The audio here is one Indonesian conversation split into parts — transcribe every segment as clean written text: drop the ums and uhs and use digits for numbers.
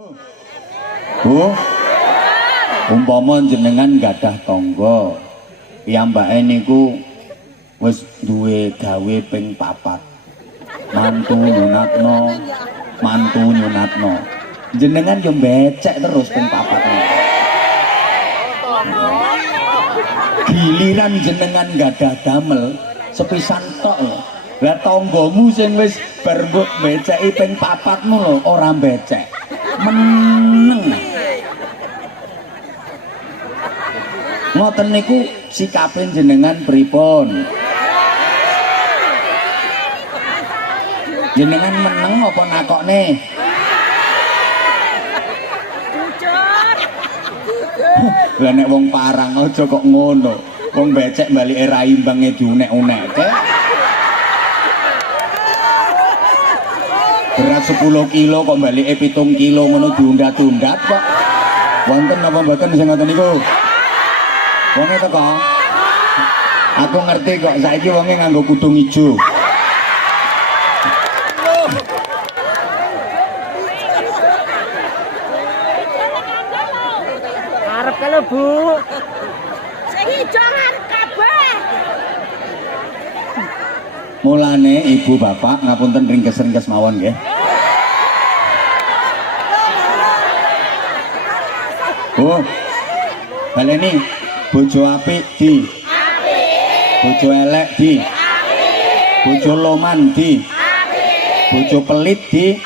Bu, umpama jenengan gadah tangga, piyambake niku wis duwe gawe ping 4. Mantu nyunatno. Jenengan yo becek terus ping 4. Giliran jenengan gadah damel sepisan tok lho. Lah tanggamu sing wis bar beceki ping 4mu lho ora becek. Meneng. Ngoten niku sikape jenengan pripun? Jenengan meneng apa nakokne? Lah nek wong parang aja kok ngono. Wong becek balike ra imbange diunek-unekke. Berat 10 kilo kok balike 7 kilo ngono diundat-undat kok. Wonten napa mboten sing ngoten niku? Wonge teko. Aku ngerti kok saiki wonge nganggo kudung ijo. Arep kalau Bu. Sing ijo arep kabeh. Mulane ibu bapak ngapunten ringkes-ringkes mawon nggih. Bu, baleni bojo apik di. Apik. Bojo elek di. Apik. Bojo loman di. Apik. Bojo pelit di.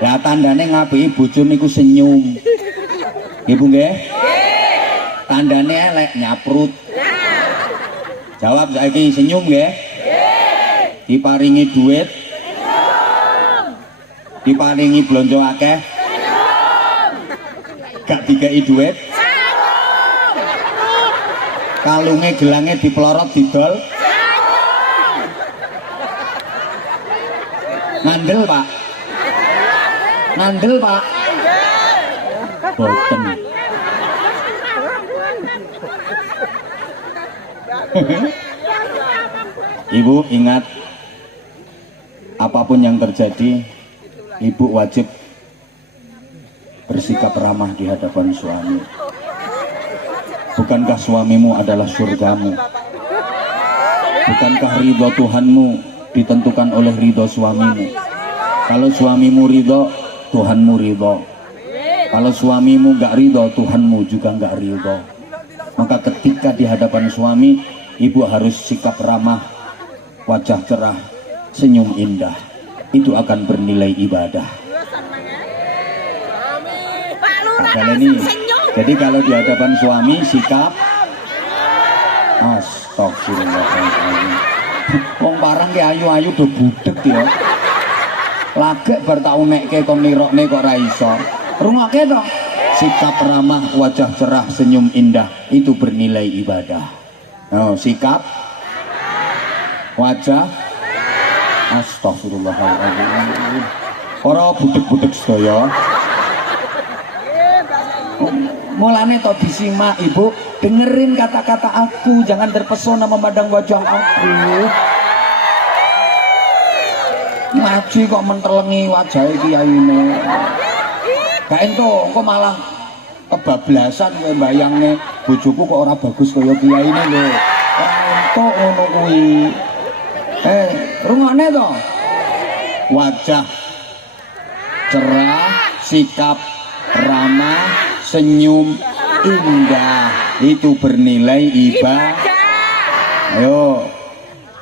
Lah tandane ngapiki bojo niku senyum. Nggih Bu nggih? Nggih. Tandane elek nyaprut. Jawab saiki senyum nggih? Nggih. Diparingi duit? Senyum. Diparingi blonjo akeh? Senyum. Gak dikei duit? Senyum. Kalunge gelange diplorot didol? Senyum. Ngandel, Pak. Ngandel Pak. Boten. Ibu ingat, apapun yang terjadi, ibu wajib bersikap ramah di hadapan suami. Bukankah suamimu adalah surgamu? Bukankah ridho Tuhanmu ditentukan oleh ridho suamimu? Kalau suamimu ridho, Tuhanmu ridho. Kalau suamimu gak ridho, Tuhanmu juga gak ridho. Maka ketika di hadapan suami, ibu harus sikap ramah, wajah cerah, senyum indah. Itu akan bernilai ibadah. Nah, ini. Jadi kalau di hadapan suami sikap astagfirullahaladzim. Wong parang ki ayu-ayu do budek ya. Lagek bar tak unekke kon nirokne kok ra iso. Rungokke to. Sikap ramah, wajah cerah, senyum indah itu bernilai ibadah. Oh, sikap wajah astagfirullahaladzim. Ora budek-budek sedaya. Mulane to disimak ibu, dengerin kata-kata aku, jangan terpesona memandang wajah aku. Ngaji kok mentelengi wajah kiyaine. Gak ento, engko malah kebablasan kowe bayangne bojoku kok ora bagus kaya kiyaine lho. Ora entuk ngono kuwi. Rungokne to. Wajah cerah, sikap ramah, senyum indah itu bernilai ibadah. Ayo,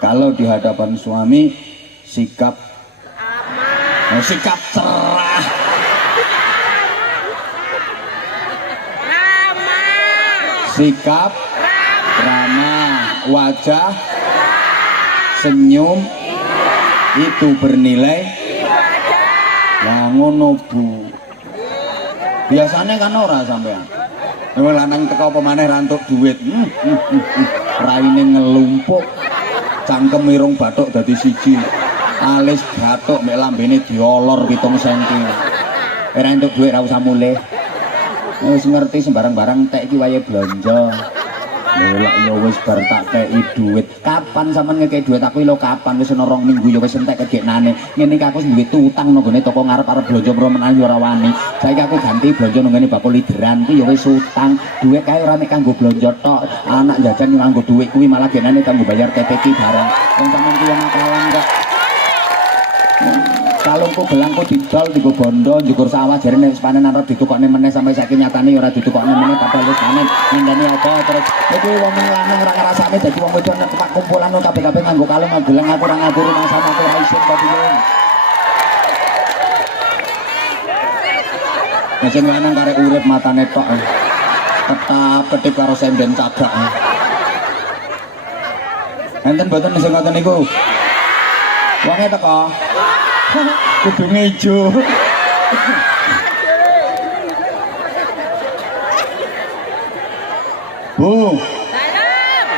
kalau di hadapan suami sikap sikap cerah, sikap ramah, wajah senyum itu bernilai ibadah. Lah ngono Bu. Biasanya kan ora sampean. Wong lanang teko apa maneh rantuk duit. Raine ngelumpuk. Cangkem irung bathuk dadi siji. Alis bathuk mek lambene diolor 7 cm. Ora entuk duit ra usah mulih. Wis ngerti sembarang barang tek iki wayahe blonjo. Lha ya wis bar tak kei duit. Kapan sampean ngekei duit aku lho kapan wis ana 2 minggu ya wis entek kegeknane. Ngene iki aku duwe utang nang gone toko ngarep-arep blonjo menawa ya ora wani. Saiki aku ganti blonjo nang ngene bakul lideran kuwi ya wis utang. Duit kae ora mek kanggo blonjo tok. Anak jajan nganggo duit kuwi malah genane kanggo bayar TPK barang. Wong sampean kuwi nakalan kok. Kalungku belangku didol digo bondo njukur sawah jare nek panen arep ditukokne meneh sampai saiki nyatane ya ora ditukokne meneh padahal wis panen ngandani apa terus iki wong lanang ora ngrasane dadi wong wedok nek tempat kumpulan kabeh-kabeh nganggo kalung magelang aku ora ngatur rumah sama aku ora isin kok piye. Nek sing lanang karek urip matane tok tetap ketip karo senden cagak. Enten mboten sing ngoten niku. Wonge teko. Kudu ngejo. Bu.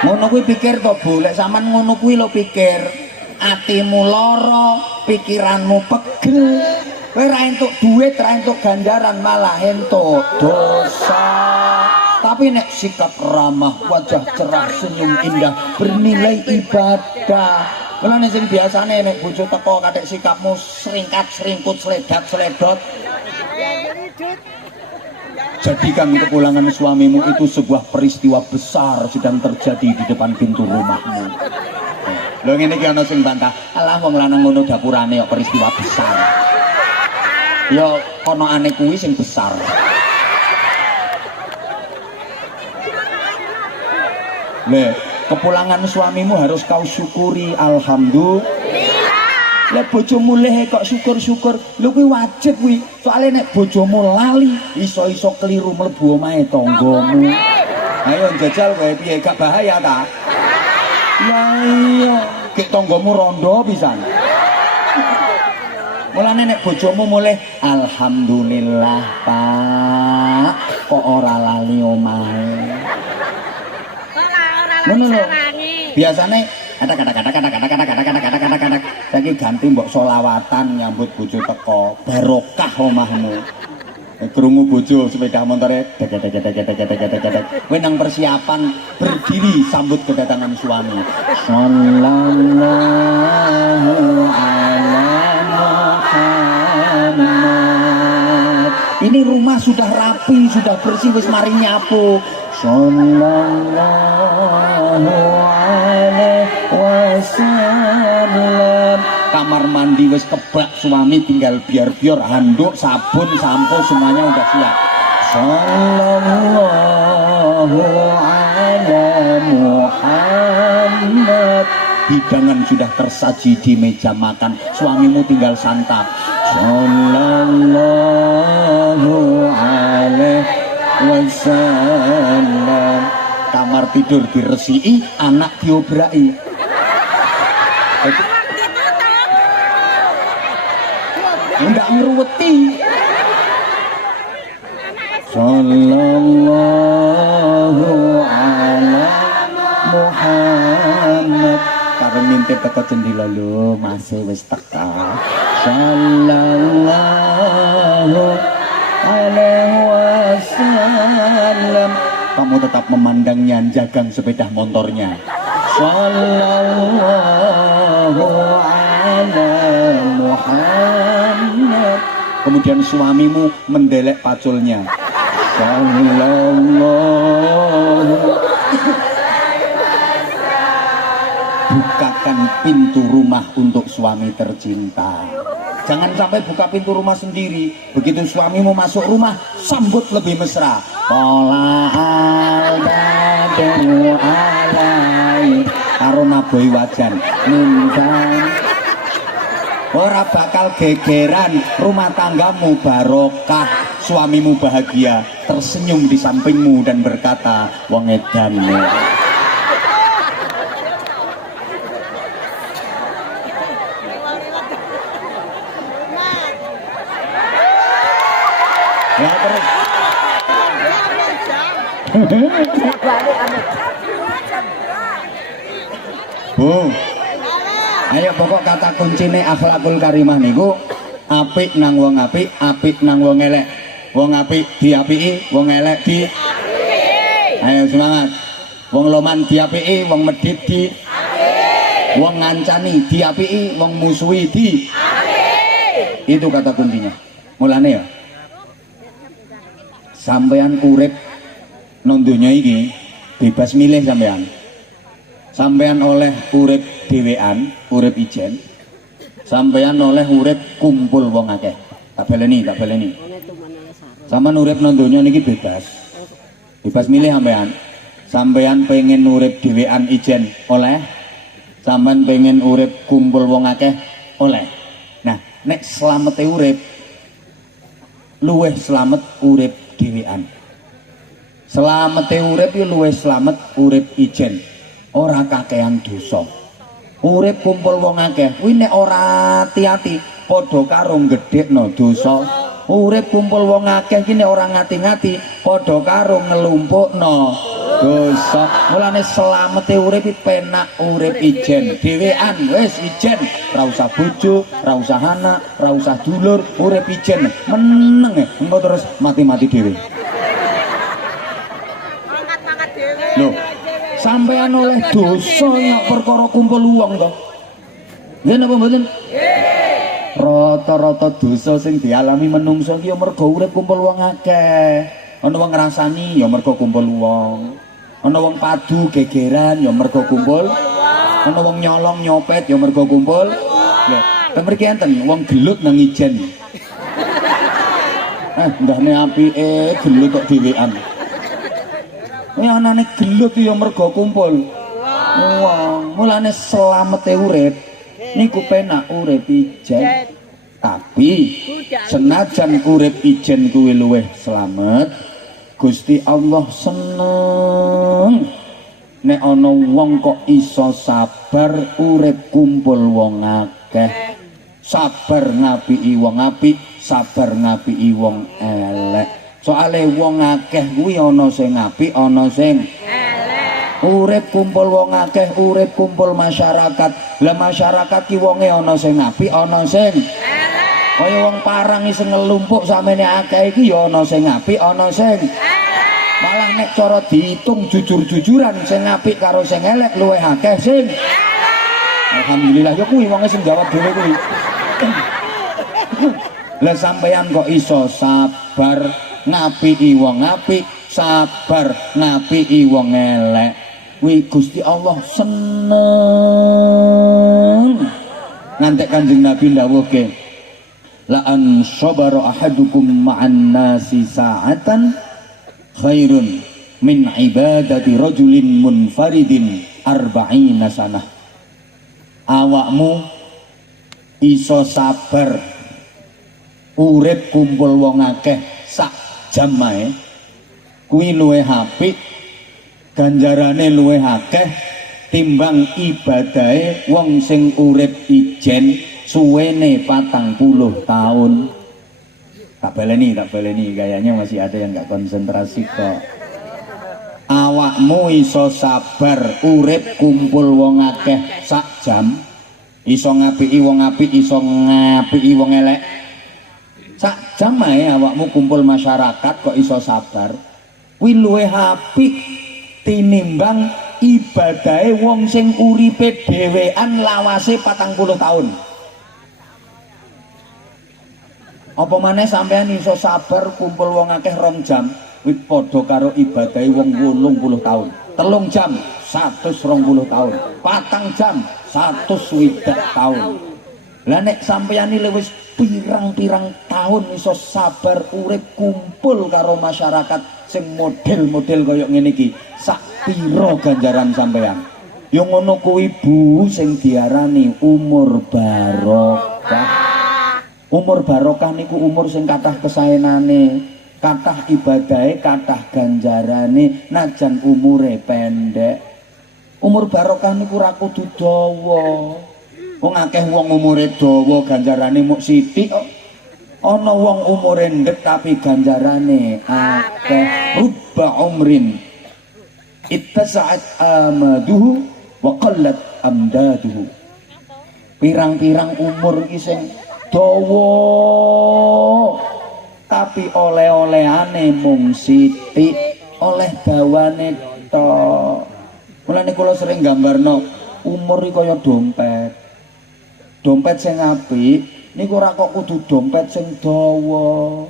Ngono kuwi pikir to, Bu. Lek sampean ngono kuwi lho pikir. Atimu lara, pikiranmu pegel. Kowe ra entuk duit, ra entuk ganjaran, malah entuk dosa. Tapi nek sikap ramah, wajah cerah, senyum indah, bernilai ibadah. Mulane sing biasane nek bojo teko kathek sikapmu seringkat, seringkut, sledat-sledot. Jadikan kepulangan suamimu itu sebuah peristiwa besar sedang terjadi di depan pintu rumahmu. Lho ngene iki ana sing bantah, alah wong lanang ngono dapurane kok peristiwa besar. Ya kono ane kuwi sing besar. Le kepulangan suamimu harus kau syukuri, alhamdulillah. Lek bojomu leh kok syukur-syukur, lho kuwi wajib kuwi. Soale nek bojomu lali, iso-iso keliru mlebu omahe tanggamu. Ayo njajal kowe piye gak bahaya ta? Ya iya, kek tanggamu rondo pisan. Mulane nek bojomu mulih alhamdulillah, Pak. Kok ora lali omahe. Ngono lho. Biasane kata-kata saiki ganti mbok selawatan nyambut bojo teko, barokah omahmu. Krungu bojo sepeda motore kowe nang persiapan berdiri sambut kedatangan suami. Sallallahu alaihi Muhammad. Ini rumah sudah rapi, sudah bersih, wis mari nyapu. Sallallahu alaihi wasallam. Kamar mandi wis kebak suami, tinggal biar-biar handuk, sabun, sampo semuanya udah siap. Sallallahu alaihi Muhammad. Hidangan sudah tersaji di meja makan, suamimu tinggal santap. Sallallahu alaihi wasallam. Kamar tidur diresiki, anak diobrai. Enggak ngeruweti. Sallallahu alaihi Muhammad. Karo ngintip teko jendela lho, masih wis teka. Sallallahu alaihi wasallam. Kamu tetap memandangnya, jagang sepeda motornya. Sallallahu alaihi Muhammad. Kemudian suamimu mendelek paculnya. Sallallahu. Bukakan pintu rumah untuk suami tercinta. Jangan sampai buka pintu rumah sendiri. Begitu suamimu masuk rumah, sambut lebih mesra. Pola al-badru alai karena boy wajan nundang. Ora bakal gegeran, rumah tanggamu barokah, suamimu bahagia, tersenyum di sampingmu dan berkata, wong edan. Ya terus. Bu, ayo pokok kata kuncine akhlakul karimah niku apik nang wong apik, apik nang wong elek. Wong apik diapiki, wong elek di. Ayo semangat. Wong loman diapiki, wong medhit di wong ngancani diapiki, wong musuhi di itu kata kuncinya. Mulane ya sampean urip nang donya iki bebas milih sampean. Sampean oleh urip dhewean, urip ijen. Sampean oleh urip kumpul wong akeh. Tak baleni. Sampean urip nang donya niki bebas. Bebas milih sampean. Sampean pengen urip dhewean ijen oleh. Sampean pengen urip kumpul wong akeh oleh. Nah, nek slamete urip luweh slamet urip dhewean. Slamete urip yo luwih slamet urip ijen. Ora kakehan dosa. Urip kumpul wong akeh kuwi nek ora ati-ati padha karo gedhekno dosa. Urip kumpul wong akeh iki nek ora ngati-ngati padha karo ngelumpukno dosa. Mulane slamete urip penak urip ijen dhewean wis ijen, ora usah bojo, ora usah anak, ora usah dulur, urip ijen meneng engko terus mati-mati dhewe. Lho, sampean oleh dosa nek perkara kumpul wong to. Nggih napa mboten? Nggih. Rata-rata dosa sing dialami menungso iki ya mergo urip kumpul wong akeh. Ana wong ngrasani ya mergo kumpul wong. Ana wong padu gegeran ya mergo kumpul. Ana wong nyolong nyopet ya mergo kumpul. Lho, ten mriki enten wong gelut nang ijen. Ndahne apike gelut kok dhewean. Anane gelut ya mergo kumpul wong. Mulane slamete urip niku penak urip ijen. Tapi senajan urip ijen kuwi luwih slamet, Gusti Allah seneng nek ana wong kok iso sabar urip kumpul wong akeh. Sabar ngapiki wong apik, sabar ngapiki wong elek. Soale wong akeh kuwi ana sing apik, ana sing elek. Urip kumpul wong akeh, urip kumpul masyarakat. Lah masyarakat ki wonge ana sing apik, ana sing elek. Kaya wong parang sing ngelumpuk samene akeh iki ya ana sing apik, ana sing elek. Malah nek cara diitung jujur-jujuran sing apik karo sing elek luwih akeh sing elek. Alhamdulillah ya kuwi wonge sing jawab dhewe kuwi. Lah sampeyan kok iso sabar ngapiki wong apik, sabar ngapiki wong elek. Kuwi Gusti Allah seneng. Ngantek Kanjeng Nabi ndawuhke, la an sabara ahadukum ma'an nasi sa'atan khairun min ibadati rajulin munfaridin arba'ina sanah. Awakmu iso sabar urip kumpul wong akeh sak jam ae kuwi luwih apik, ganjarane luwih akeh timbang ibadahe wong sing urip ijen suwene 40 tahun. Tak baleni kayaknya masih ada yang nggak konsentrasi kok. Awakmu iso sabar urip kumpul wong akeh sak jam, iso ngapiki wong apik, iso ngapiki wong elek sak jam ae awakmu kumpul masyarakat kok iso sabar, kuwi luwih apik tinimbang ibadahe wong sing uripe dhewean lawase 40 tahun. Apa maneh sampean iso sabar kumpul wong akeh 2 jam, kuwi padha karo ibadahe wong 80 tahun. 3 jam 120 tahun, 4 jam 120 tahun. Lah nek sampeyan iki wis pirang-pirang tahun iso sabar urip kumpul karo masyarakat sing model-model kaya ngene iki, sak pira ganjaran sampeyan? Ya ngono kuwi Bu sing diarani umur barokah. Umur barokah niku umur sing kathah kesaenane, kathah ibadahe, kathah ganjarane najan umure pendek. Umur barokah niku ra kudu dawa. Wong akeh wong umure dawa ganjarane muk sithik kok. Ana wong umure ndek tapi ganjarane akeh. Rubba umrin ittasa'at amaduhu wa qallat amdaduhu. Pirang-pirang umur iki sing dawa tapi oleh-olehane mung sithik, oleh dawane tok. Mulane kula sering gambarno umur iki kaya dompet. Dompet sing apik niku ora kok kudu dompet sing dawa.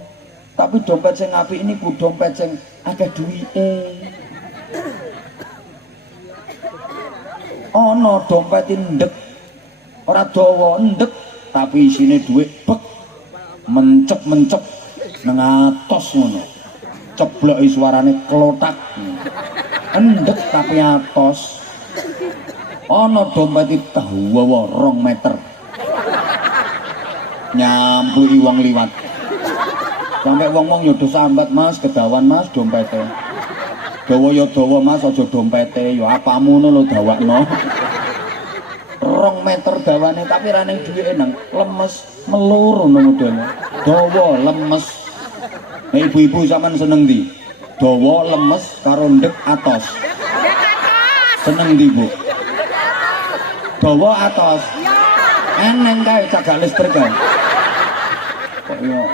Tapi dompet sing apik niku dompet sing akeh duwite. Ana dompet ndek ora dawa ndek tapi isine dhuwit bek mencep-mencep nang atos ngono. Cebloki suarane klotak. Ndek tapi atos. Ana dompet dawa 2 meter. Nyambuki wong liwat. Sampai wong-wong yo do sambat, Mas, kedawan Mas dompete. Dawa ya dawa Mas, aja dompete, ya apamu ngono lho dawakno. 2 meter dawane tapi ra ning dhuwike nang lemes melur ngono modele. Dawa lemes. Ibu-ibu sampean seneng ndi? Dawa lemes karo ndek atos. Seneng ndi, Bu? Dawa atos. Eneng kae cagak listrik kae. Kok yo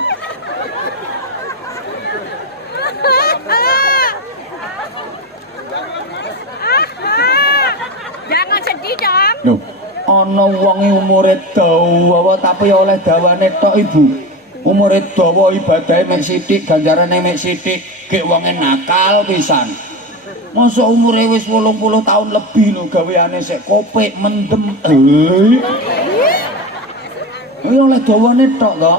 Jangan sedih dong. lho, ana wong umure dawa tapi oleh dawane tok, Ibu. Umure dawa ibadahe mek sithik, ganjarane mek sithik, gek wonge nakal pisan. Masa umure wis 80 tahun lebih lho gaweane sik kopek mendem. Kuwi oleh dawane tok to.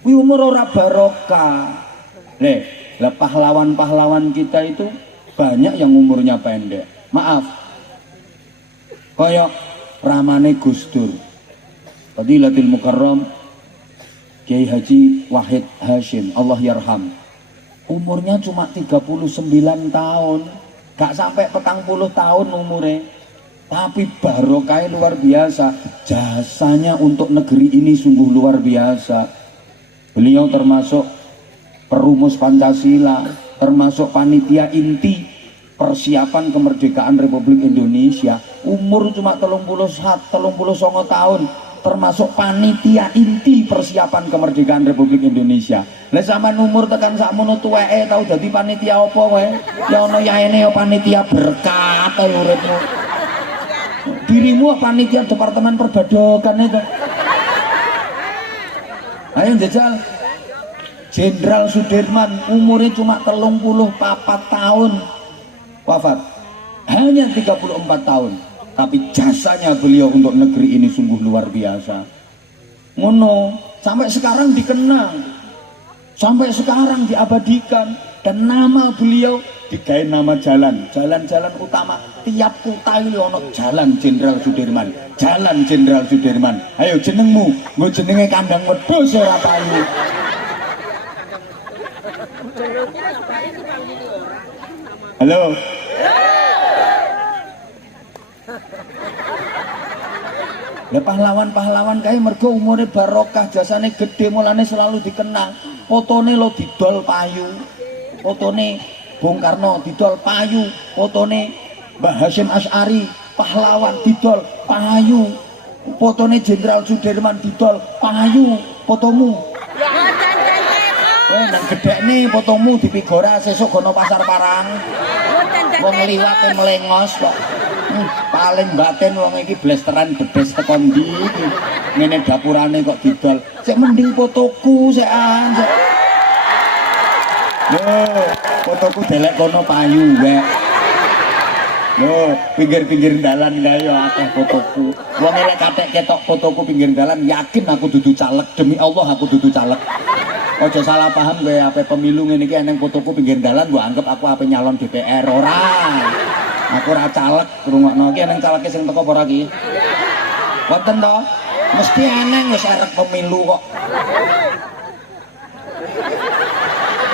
Kuwi umur ora barokah. Lah pahlawan-pahlawan kita itu banyak yang umurnya pendek. Maaf. Kaya ramane Gus Dur. Fadilatul Mukarram Kiai Haji Wahid Hasyim, Allah yarham. Umurnya cuma 39 tahun. Gak sampai 40 tahun umurnya. Tapi barokah luar biasa. Jasanya untuk negeri ini sungguh luar biasa. Beliau termasuk perumus Pancasila, termasuk panitia inti persiapan kemerdekaan Republik Indonesia. Umur cuma 39 tahun, termasuk panitia inti persiapan kemerdekaan Republik Indonesia. Lah sampean umur tekan sakmono tuweke tau dadi panitia apa kowe? Ya ana yaene ya panitia berkat ae uripmu. Dirimu panitia Departemen Perdagangan itu. Ayo jajal. Jenderal Sudirman umurnya cuma 34 tahun wafat, hanya 34 tahun, tapi jasanya beliau untuk negeri ini sungguh luar biasa. Ngono sampai sekarang dikenang, sampai sekarang diabadikan, dan nama beliau digawe nama jalan-jalan utama tiap kota ini ono jalan Jenderal Sudirman, jalan Jenderal Sudirman. Ayo jenengmu, nggo jenenge kandang wedhus ora payu. Halo. Ya pahlawan-pahlawan kae mergo umure barokah, jasane gede, mulane selalu dikenang. Fotone lo didol payu. Fotone Bung Karno didol payu. Fotone Mbah Hasyim Asy'ari pahlawan didol payu. Fotone Jenderal Sudirman didol payu. Fotomu. Kowe nang gedhekne fotomu dipigora sesuk gono pasar parang. Wong liwate melengos kok. Paling batin wong iki blesteran bedes teko ndi iki. Ngene dapurane kok didol. Sik mending fotoku sik anjek. Lho, fotoku delek kono payu wek. Lho, pinggir-pinggir dalan kae yo akeh fotoku. Wong elek kathek ketok fotoku pinggir dalan, yakin aku dudu caleg, demi Allah aku dudu caleg. Ojo salah paham gue apa pemilu ngene iki eneng fotoku pinggir dalan mbok anggap aku apa nyalon DPR ora. Aku ora caleg, rungokno iki eneng caleke sing teko apa ora iki? Wonten to? Mesti eneng wis arep pemilu kok.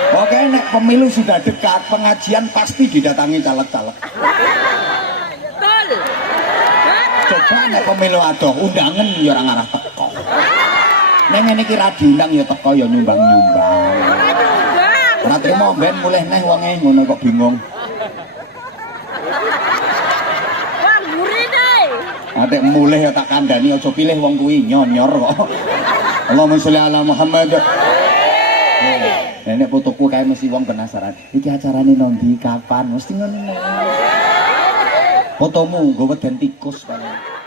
Oke, nek pemilu sudah dekat, pengajian pasti didatangi caleg-caleg. Betul. Coba nek pemilu adoh undangan ya ora ngarah teko. Nek ngene iki ra diundang ya teko ya nyumbang-nyumbang. Ora trimo ben mulih neh wonge ngono kok bingung. Wah, murine. Atek mulih ya tak kandhani aja pilih wong kuwi nyonyor kok. Allahumma sholli ala Muhammad. Nek fotoku kae mesti wong penasaran. Iki acarane nondi kapan? Mesti ngono. Fotomu nggo weden tikus paling.